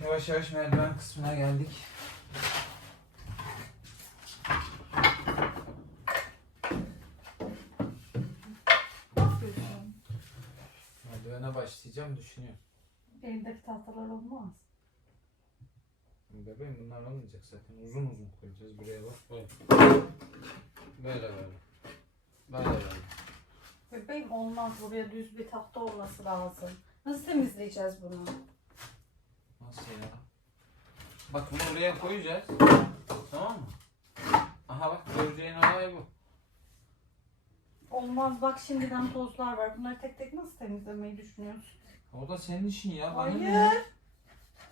Yavaş yavaş merdiven kısmına geldik. Merdivene başlayacağım düşünüyorum. Elimdeki tahtalar olmaz. Bebeğim bunlar olmayacak zaten. Uzun uzun koyacağız buraya bak. Böyle. Böyle böyle. Böyle böyle. Bebeğim olmaz. Buraya düz bir tahta olması lazım. Nasıl temizleyeceğiz bunu? Nasıl ya? Bak bunu buraya koyacağız. Tamam mı? Aha bak göreceğin olay bu. Olmaz. Bak şimdiden tozlar var. Bunları tek tek nasıl temizlemeyi düşünüyorsun? O da senin işin ya. Bana ne? Hayır.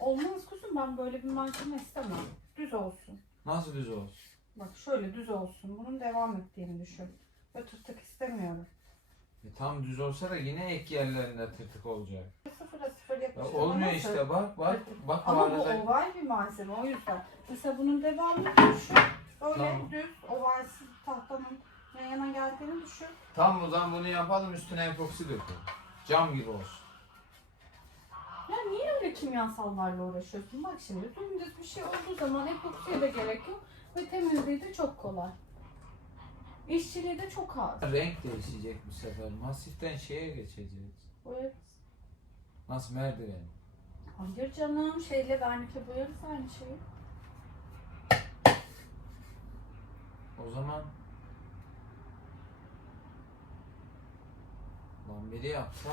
Olmaz kuzum. Ben böyle bir malzeme istemem. Düz olsun. Nasıl düz olsun? Bak şöyle düz olsun. Bunun devam ettiğini düşün. Tırtık istemiyorum. E tam düz olsa da yine ek yerlerinde tırtık olacak. Sıfıra sıfır Ya yapıştırma olmuyor nasıl? işte bak bak bak Ama bu arada. oval bir malzeme o yüzden. Mesela bunun devamını düşün. Böyle Tamam. düz ovalsiz tahtanın yan yana geldiğini düşün. Tam o zaman bunu yapalım üstüne epoksi dökelim. Cam gibi olsun. Ya niye öyle kimyasallarla uğraşıyorsun? Bak şimdi dümdüz bir şey olduğu zaman epoksiye de gerek yok. Ve temizliği de çok kolay. İşçiliği de çok az. Renk değişecek bu sefer. Masiften şeye geçeceğiz. Boyarız. Nasıl merdiven? Hayır canım şeyle vernikle boyarız aynı şeyi. O zaman Lan biri yapsa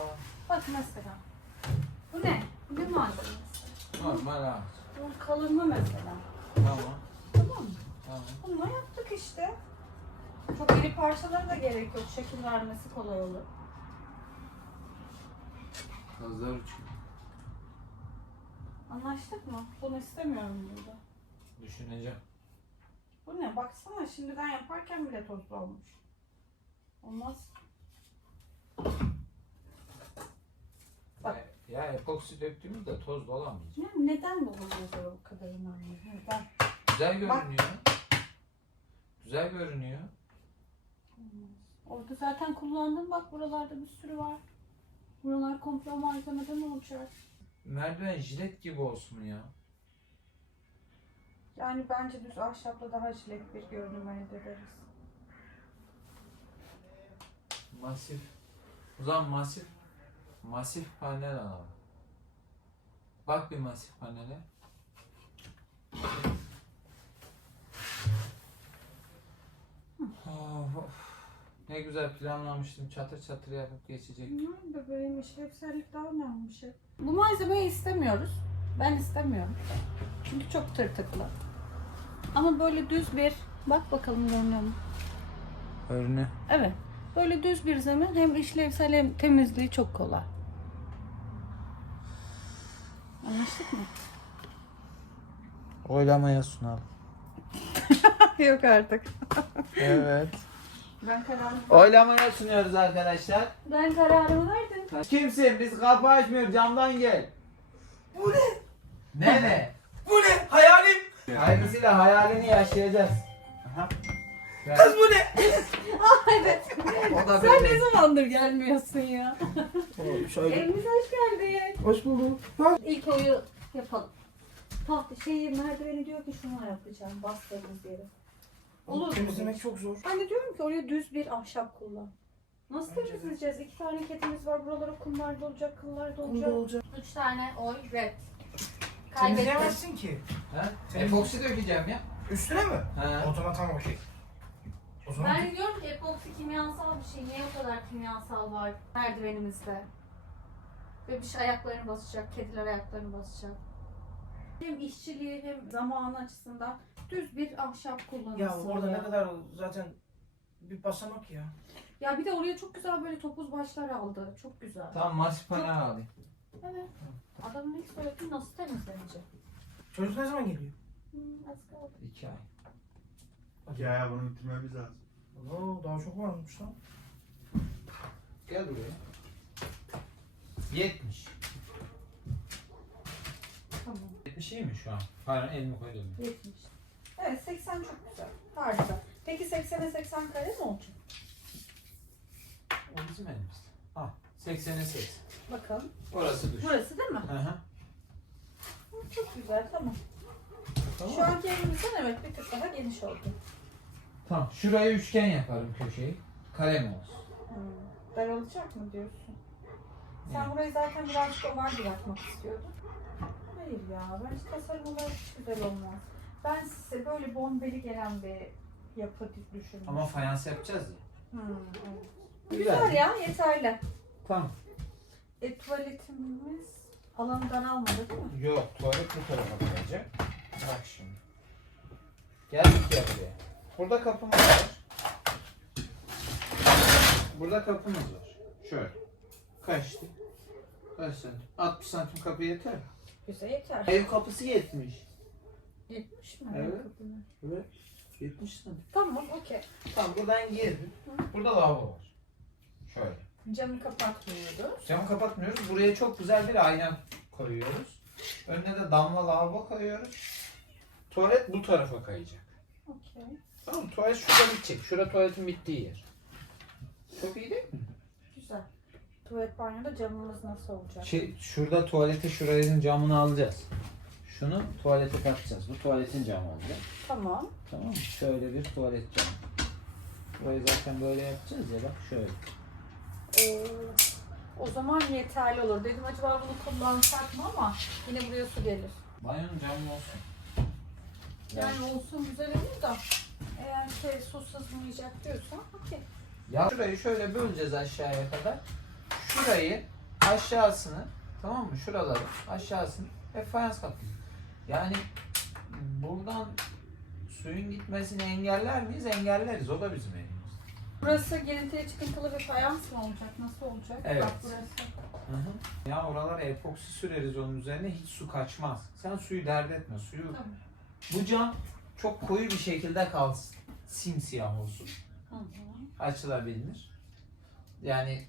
Bak mesela. Bu ne? Bu ne malzemesi? normal ağaç. Bunun kalınlığı mesela. Tamam. Tamam mı? Tamam. Bununla yaptık işte. Çok iri parçalara da gerek yok. Şekil vermesi kolay olur. Kazlar uçuyor. Anlaştık mı? Bunu istemiyorum burada. Düşüneceğim. Bu ne? Baksana şimdiden yaparken bile tozlu olmuş. Olmaz. Bak. Ya, ya epoksi döktüğümüzde toz dolamayacak. Ya neden bu oluyor bu kadar önemli? Neden? Güzel görünüyor. Güzel görünüyor. Olmaz. Orada zaten kullandım. Bak buralarda bir sürü var. Buralar komple malzemeden olacak. Merdiven jilet gibi olsun ya. Yani bence düz ahşapla daha jilet bir görünüm elde ederiz. Masif. O zaman masif. Masif panel alalım. Bak bir masif panele. Of, of. Ne güzel planlamıştım. Çatır çatır yapıp geçecek. Hı, bebeğim işlevsellik daha önemli bir şey. Bu malzemeyi istemiyoruz. Ben istemiyorum. Çünkü çok tırtıklı. Ama böyle düz bir, bak bakalım görünüyor mu? Örne. Evet. Böyle düz bir zemin hem işlevsel hem temizliği çok kolay. Anlaştık mı? Oylamaya sunalım. Yok artık. Evet. Ben kararımı, Oylamaya sunuyoruz arkadaşlar. ben kararımı verdim. Kimsin? Biz kapı açmıyor. Camdan gel. Bu ne? Ne ne? Bu ne? Hayalim. Hayırlısıyla hayalini yaşayacağız. Aha. Kız bu ne? evet. O da Sen ne zamandır gelmiyorsun ya? Şöyle. Evimize hoş geldin. Hoş bulduk. Bak. İlk oyu yapalım. Tahta şeyi merdiveni diyor ki şunu yapacağım bastığımız yere. Olur? Temizlemek çok zor. Ben de diyorum ki oraya düz bir ahşap kullan. Nasıl temizleyeceğiz? İki tane ketimiz var. Buralara kumlar dolacak, kıllar dolacak. olacak. Üç tane oy red. Kaybettim. Temizleyemezsin ki. Ha? Temiz. Epoksi dökeceğim ya. Üstüne mi? Ha. O zaman tamam okey. O zaman Ben diyorum ki epoksi kimyasal bir şey. Niye o kadar kimyasal var merdivenimizde? Ve bir şey ayaklarını basacak, kediler ayaklarını basacak. Hem işçiliği hem zamanı açısından düz bir ahşap kullanılsın. ya orada ne kadar zaten bir basamak ya. Ya bir de oraya çok güzel böyle topuz başlar aldı. Çok güzel. Tamam masif panel alayım. Evet. Adamın ilk söylediği nasıl temizlenecek? Çocuk ne zaman geliyor? Hmm, az kaldı. İki ay. İki aya bunu bitirmemiz lazım. Oo daha çok varmış lan. Gel buraya. 70. Tamam. 70 iyi mi şu an? Pardon elimi koydum. 70. Evet 80 çok güzel. Harika. Peki 80'e 80 kare mi olacak? O bizim elimizde. Ah 80'e 80. Bakalım. Orası düş. Burası değil mi? Hı hı. Çok güzel tamam. Tamam. Şu anki evimizden evet bir tık daha geniş oldu. Tamam. Şuraya üçgen yaparım köşeyi. Kalem olsun. Hmm. Daralacak mı diyorsun? Sen Evet. burayı zaten birazcık oval bırakmak istiyordun. Hayır ya, bence tasarım olarak hiç güzel olmaz. Ben size böyle bombeli gelen bir yapı düşünmüştüm. Ama fayans yapacağız ya. Hmm, evet. Güzel. Güzel ya, yeterli. Tamam. E, tuvaletimiz alanı almadı değil mi? Yok tuvalet bu tarafa koyacak. Bak şimdi. Geldik ya buraya. Burada kapımız var. Burada kapımız var. Şöyle. Kaçtı? Kaç santim? 60 santim kapı yeter. Güzel yeter. Ev kapısı 70. 70 mi? Evet. Evet. 70 santim. Tamam, okey. Tamam buradan girdim. Burada lavabo var. Şöyle. Camı kapatmıyoruz. Camı kapatmıyoruz. Buraya çok güzel bir ayna koyuyoruz. Önüne de damla lavabo koyuyoruz. Tuvalet bu tarafa kayacak. Okey. Tamam tuvalet şurada bitecek. Şurada tuvaletin bittiği yer. Çok iyi değil mi? Güzel. Tuvalet banyoda camımız nasıl olacak? Şey, şurada tuvalete şurayın camını alacağız. Şunu tuvalete takacağız. Bu tuvaletin camı olacak. Tamam. Tamam mı? Şöyle bir tuvalet camı. Burayı zaten böyle yapacağız ya bak şöyle. Ee, o zaman yeterli olur. Dedim acaba bunu kullansak mı ama yine buraya su gelir. Banyonun camı olsun. Yani olsun güzel olur da eğer şey su sızmayacak diyorsan okey. Ya şurayı şöyle böleceğiz aşağıya kadar. Şurayı aşağısını tamam mı? Şuraları aşağısını ve fayans kaplayacağız. Yani buradan suyun gitmesini engeller miyiz? Engelleriz. O da bizim elimizde. Burası girintili çıkıntılı bir fayans mı olacak? Nasıl olacak? Evet. Bak burası. Hı hı. Ya oralara epoksi süreriz onun üzerine hiç su kaçmaz. Sen suyu dert etme. Suyu Tamam. bu cam çok koyu bir şekilde kalsın. Simsiyah olsun. Hı hı. Açılabilir. Yani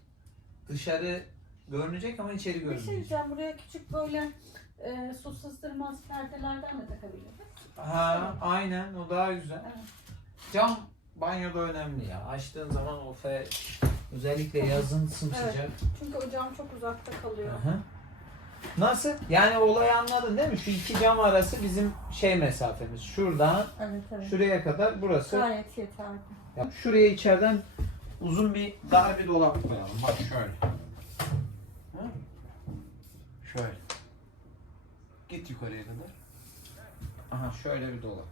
dışarı görünecek ama içeri Bir şey görünmeyecek. diyeceğim. Buraya küçük böyle e, su sızdırmaz perdelerden de takabiliriz. Ha, aynen o daha güzel. Evet. Cam banyoda önemli ya. Açtığın zaman o fe özellikle yazın sımsıcak. Çünkü o cam çok uzakta kalıyor. Hı. Nasıl? Yani olayı anladın değil mi? Şu iki cam arası bizim şey mesafemiz. Şuradan Evet evet. şuraya kadar burası. Gayet yeterli. Ya şuraya içeriden uzun bir dar bir dolap koyalım. Bak şöyle. Hı? Şöyle. Git yukarıya kadar. Aha şöyle bir dolap.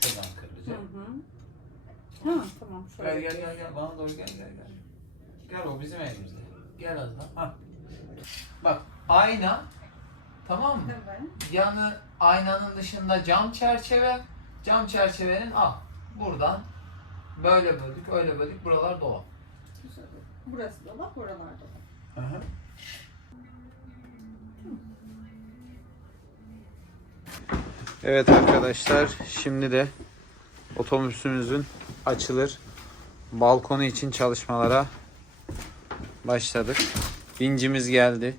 Şuradan Hı kırılacak. hı. Ha tamam. Gel Şöyle. gel gel gel bana doğru gel gel gel. Gel o bizim elimizde. Gel az daha. Ha. Bak ayna tamam mı? Evet. Yanı aynanın dışında cam çerçeve. Cam çerçevenin al. Buradan böyle böldük, öyle böldük. Buralar dolap. Güzel. Burası dolap, buralar dolap. Hı Evet arkadaşlar şimdi de otobüsümüzün açılır balkonu için çalışmalara başladık. Vincimiz geldi.